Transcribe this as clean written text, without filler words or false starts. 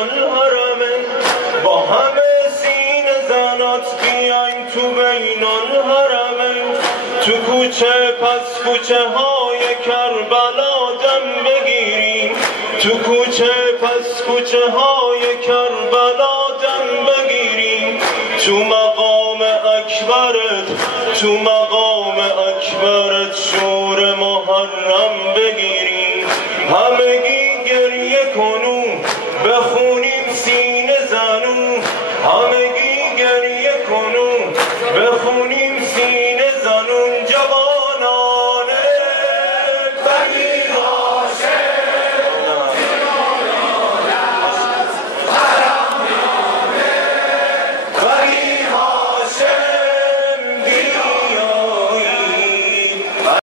الحرمین با همه سینه زنات بیایم تو بین الحرمین تو کوچه پس کوچه های کربلا دم بگیریم تو کوچه پس کوچه های کربلا دم بگیریم تو مقام اکبرت شور محرم بگیریم همه